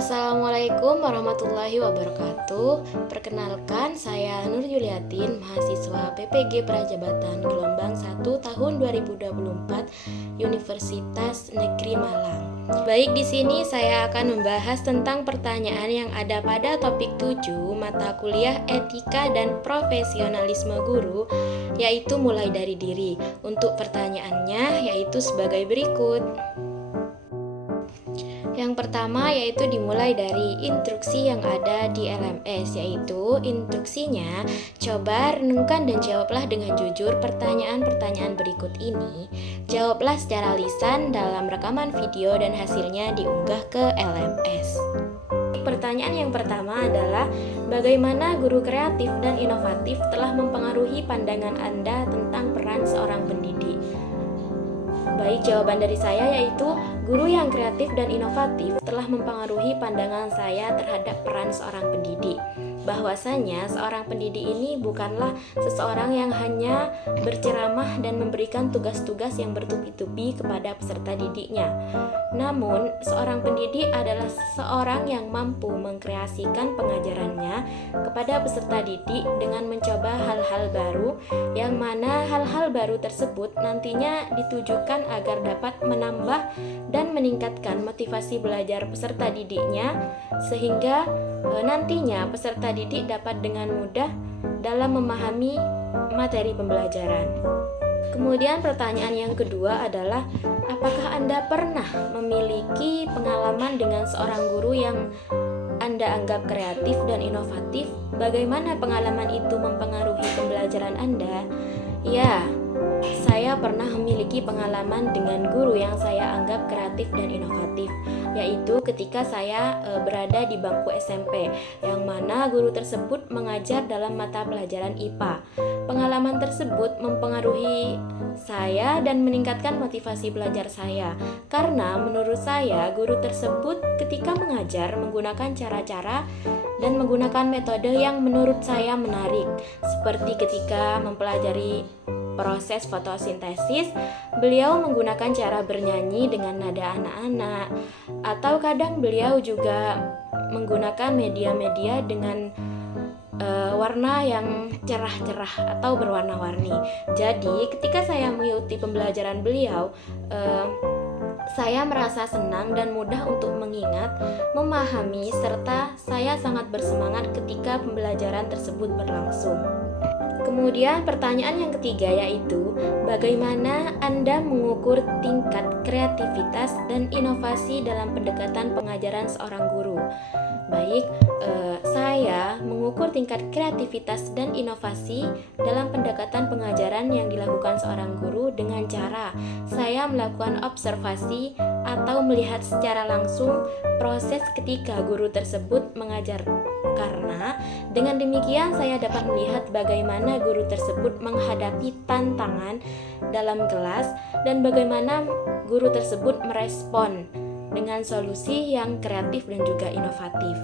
Assalamualaikum warahmatullahi wabarakatuh. Perkenalkan, saya Nur Yuliatin, mahasiswa PPG Prajabatan gelombang 1 tahun 2024 Universitas Negeri Malang. Baik, di sini saya akan membahas tentang pertanyaan yang ada pada topik 7 mata kuliah Etika dan Profesionalisme Guru, yaitu mulai dari diri. Untuk pertanyaannya yaitu sebagai berikut. Yang pertama yaitu dimulai dari instruksi yang ada di LMS, yaitu instruksinya, coba renungkan dan jawablah dengan jujur pertanyaan-pertanyaan berikut ini. Jawablah secara lisan dalam rekaman video dan hasilnya diunggah ke LMS. Pertanyaan yang pertama adalah, bagaimana guru kreatif dan inovatif telah mempengaruhi pandangan Anda tentang peran seorang pendidik? Baik, jawaban dari saya yaitu guru yang kreatif dan inovatif telah mempengaruhi pandangan saya terhadap peran seorang pendidik. Bahwasanya seorang pendidik ini bukanlah seseorang yang hanya berceramah dan memberikan tugas-tugas yang bertubi-tubi kepada peserta didiknya. Namun, seorang pendidik adalah seseorang yang mampu mengkreasikan pengajarannya kepada peserta didik dengan mencoba hal-hal baru, yang mana hal-hal baru tersebut nantinya ditujukan agar dapat menambah dan meningkatkan motivasi belajar peserta didiknya, sehingga nantinya peserta didik dapat dengan mudah dalam memahami materi pembelajaran. Kemudian pertanyaan yang kedua adalah, apakah Anda pernah memiliki pengalaman dengan seorang guru yang Anda anggap kreatif dan inovatif? Bagaimana pengalaman itu mempengaruhi pembelajaran Anda? Ya, saya pernah memiliki pengalaman dengan guru yang saya anggap kreatif dan inovatif, yaitu ketika saya berada di bangku SMP, yang mana guru tersebut mengajar dalam mata pelajaran IPA. Pengalaman tersebut mempengaruhi saya dan meningkatkan motivasi belajar saya, karena menurut saya guru tersebut ketika mengajar menggunakan cara-cara dan menggunakan metode yang menurut saya menarik, seperti ketika mempelajari proses fotosintesis, beliau menggunakan cara bernyanyi dengan nada anak-anak, atau kadang beliau juga menggunakan media-media dengan warna yang cerah-cerah atau berwarna-warni. Jadi, ketika saya mengikuti pembelajaran beliau, saya merasa senang dan mudah untuk mengingat, memahami, serta saya sangat bersemangat ketika pembelajaran tersebut berlangsung. Kemudian pertanyaan yang ketiga yaitu, bagaimana Anda mengukur tingkat kreativitas dan inovasi dalam pendekatan pengajaran seorang guru? Baik, saya mengukur tingkat kreativitas dan inovasi dalam pendekatan pengajaran yang dilakukan seorang guru dengan cara saya melakukan observasi atau melihat secara langsung proses ketika guru tersebut mengajar. Karena dengan demikian saya dapat melihat bagaimana guru tersebut menghadapi tantangan dalam kelas dan bagaimana guru tersebut merespon dengan solusi yang kreatif dan juga inovatif.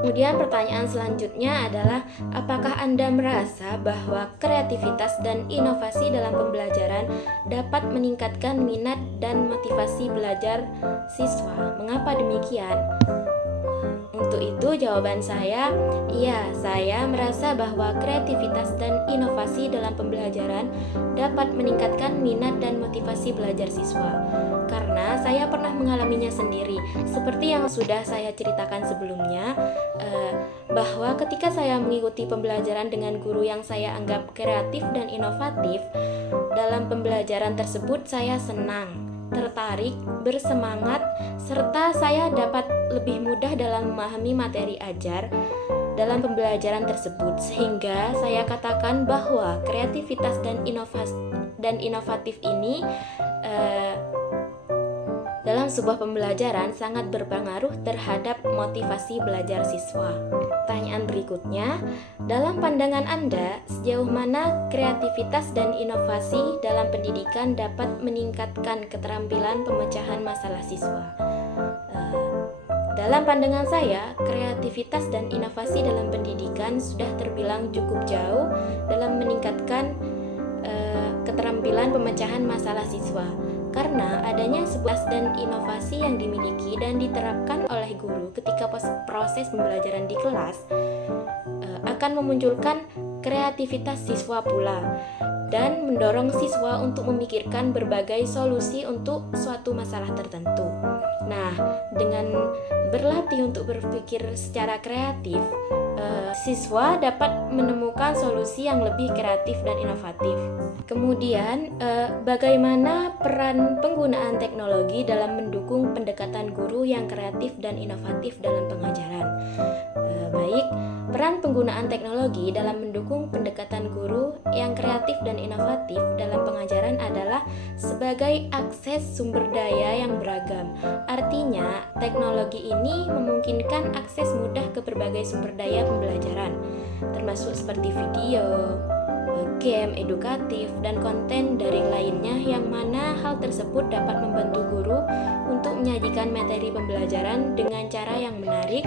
Kemudian pertanyaan selanjutnya adalah, apakah Anda merasa bahwa kreativitas dan inovasi dalam pembelajaran dapat meningkatkan minat dan motivasi belajar siswa? Mengapa demikian? Untuk itu jawaban saya, iya, saya merasa bahwa kreativitas dan inovasi dalam pembelajaran dapat meningkatkan minat dan motivasi belajar siswa. Karena saya pernah mengalaminya sendiri, seperti yang sudah saya ceritakan sebelumnya, bahwa ketika saya mengikuti pembelajaran dengan guru yang saya anggap kreatif dan inovatif, dalam pembelajaran tersebut saya senang, tertarik, bersemangat, serta saya dapat lebih mudah dalam memahami materi ajar dalam pembelajaran tersebut, sehingga saya katakan bahwa kreativitas dan inovatif ini dalam sebuah pembelajaran sangat berpengaruh terhadap motivasi belajar siswa. Pertanyaan berikutnya, dalam pandangan Anda, sejauh mana kreativitas dan inovasi dalam pendidikan dapat meningkatkan keterampilan pemecahan masalah siswa? Dalam pandangan saya, kreativitas dan inovasi dalam pendidikan sudah terbilang cukup jauh dalam meningkatkan keterampilan pemecahan masalah siswa. karena adanya sebuah dan inovasi yang dimiliki dan diterapkan oleh guru ketika proses pembelajaran di kelas akan memunculkan kreativitas siswa pula dan mendorong siswa untuk memikirkan berbagai solusi untuk suatu masalah tertentu. Nah, dengan berlatih untuk berpikir secara kreatif, siswa dapat menemukan solusi yang lebih kreatif dan inovatif. Kemudian, bagaimana peran penggunaan teknologi dalam mendukung pendekatan guru yang kreatif dan inovatif dalam pengajaran? Baik, peran penggunaan teknologi dalam mendukung pendekatan guru yang kreatif dan inovatif dalam pengajaran adalah sebagai akses sumber daya yang beragam. Artinya, teknologi ini memungkinkan akses mudah ke berbagai sumber daya pembelajaran, termasuk seperti video, game edukatif, dan konten daring lainnya, yang mana hal tersebut dapat membantu guru untuk menyajikan materi pembelajaran dengan cara yang menarik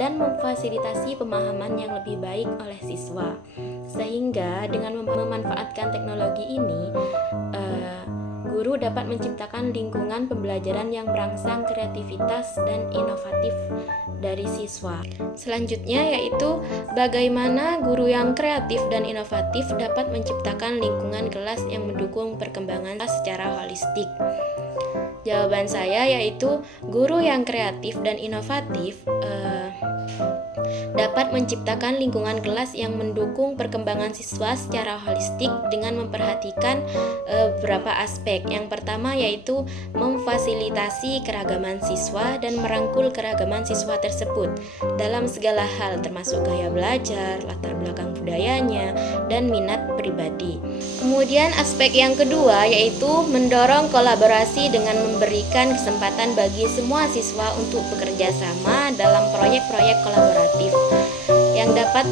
dan memfasilitasi pemahaman yang lebih baik oleh siswa. Sehingga dengan memanfaatkan teknologi ini, guru dapat menciptakan lingkungan pembelajaran yang merangsang kreativitas dan inovatif dari siswa. Selanjutnya yaitu bagaimana guru yang kreatif dan inovatif dapat menciptakan lingkungan kelas yang mendukung perkembangan secara holistik. Jawaban saya yaitu guru yang kreatif dan inovatif dapat menciptakan lingkungan kelas yang mendukung perkembangan siswa secara holistik dengan memperhatikan beberapa aspek. Yang pertama yaitu memfasilitasi keragaman siswa dan merangkul keragaman siswa tersebut dalam segala hal, termasuk gaya belajar, latar belakang budayanya, dan minat pribadi. Kemudian aspek yang kedua yaitu mendorong kolaborasi dengan memberikan kesempatan bagi semua siswa untuk bekerja sama dalam proyek-proyek kolaboratif yang dapat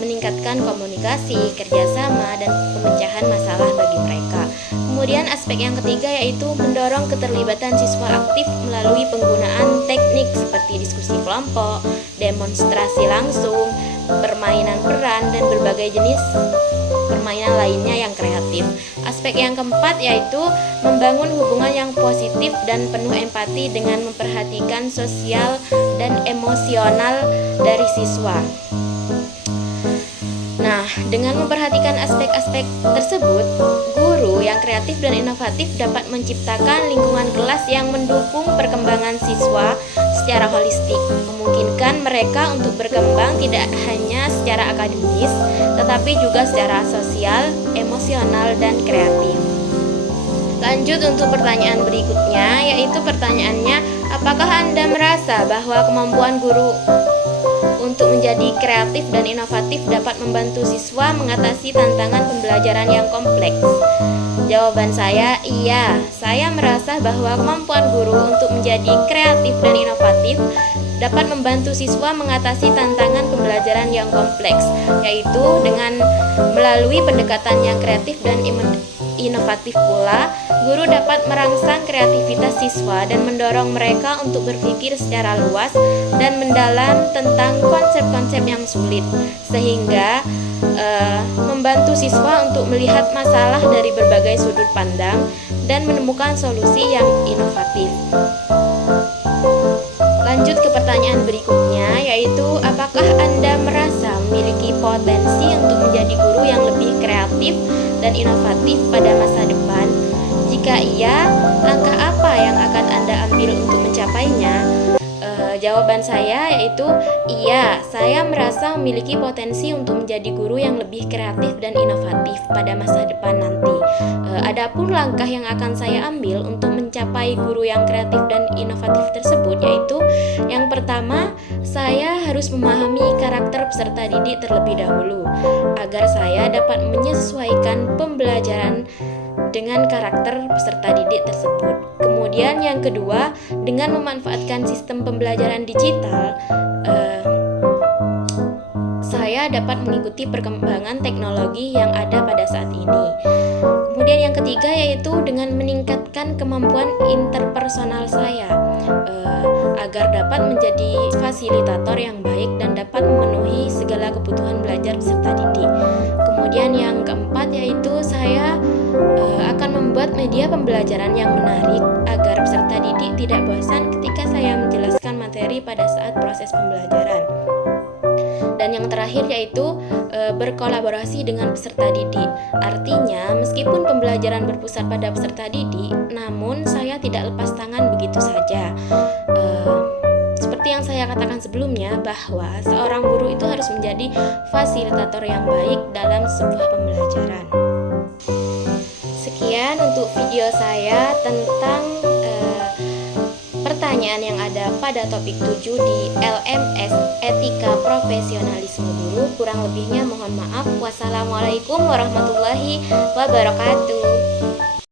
meningkatkan komunikasi, kerjasama, dan pemecahan masalah bagi mereka. Kemudian aspek yang ketiga yaitu mendorong keterlibatan siswa aktif melalui penggunaan teknik seperti diskusi kelompok, demonstrasi langsung, permainan peran, dan berbagai jenis permainan lainnya yang kreatif. Aspek yang keempat yaitu membangun hubungan yang positif dan penuh empati dengan memperhatikan sosial dan emosional dari siswa. Nah, dengan memperhatikan aspek-aspek tersebut, guru yang kreatif dan inovatif dapat menciptakan lingkungan kelas yang mendukung perkembangan siswa secara holistik, memungkinkan mereka untuk berkembang tidak hanya secara akademis, tetapi juga secara sosial, emosional, dan kreatif. Lanjut untuk pertanyaan berikutnya, yaitu pertanyaannya, apakah Anda merasa bahwa kemampuan guru untuk menjadi kreatif dan inovatif dapat membantu siswa mengatasi tantangan pembelajaran yang kompleks? Jawaban saya, iya. Saya merasa bahwa kemampuan guru untuk menjadi kreatif dan inovatif dapat membantu siswa mengatasi tantangan pembelajaran yang kompleks, yaitu dengan melalui pendekatan yang kreatif dan inovatif pula, guru dapat merangsang kreativitas siswa dan mendorong mereka untuk berpikir secara luas dan mendalam tentang konsep-konsep yang sulit, sehingga membantu siswa untuk melihat masalah dari berbagai sudut pandang dan menemukan solusi yang inovatif. Lanjut ke pertanyaan berikutnya, yaitu apakah Anda merasa memiliki potensi untuk menjadi guru yang lebih kreatif dan inovatif pada masa depan? Jika iya, langkah apa yang akan Anda ambil untuk mencapainya? Jawaban saya yaitu iya, saya merasa memiliki potensi untuk menjadi guru yang lebih kreatif dan inovatif pada masa depan nanti. Adapun langkah yang akan saya ambil untuk mencapai guru yang kreatif dan inovatif tersebut yaitu yang pertama, saya harus memahami karakter peserta didik terlebih dahulu agar saya dapat menyesuaikan pembelajaran dengan karakter peserta didik tersebut. Kemudian yang kedua, dengan memanfaatkan sistem pembelajaran digital, saya dapat mengikuti perkembangan teknologi yang ada pada saat ini. Kemudian yang ketiga yaitu dengan meningkatkan kemampuan interpersonal saya agar dapat menjadi fasilitator yang baik dan dapat memenuhi segala kebutuhan belajar peserta didik. Kemudian yang keempat yaitu saya akan membuat media pembelajaran yang menarik agar peserta didik tidak bosan ketika saya menjelaskan materi pada saat proses pembelajaran. Dan yang terakhir yaitu berkolaborasi dengan peserta didik. Artinya, meskipun pembelajaran berpusat pada peserta didik, namun saya tidak lepas tangan begitu saja. Seperti yang saya katakan sebelumnya, bahwa seorang guru itu harus menjadi fasilitator yang baik dalam sebuah pembelajaran. Sekian untuk video saya tentang pertanyaan yang ada pada topik 7 di LMS Etika Profesionalisme Guru. Kurang lebihnya mohon maaf. Wassalamualaikum warahmatullahi wabarakatuh.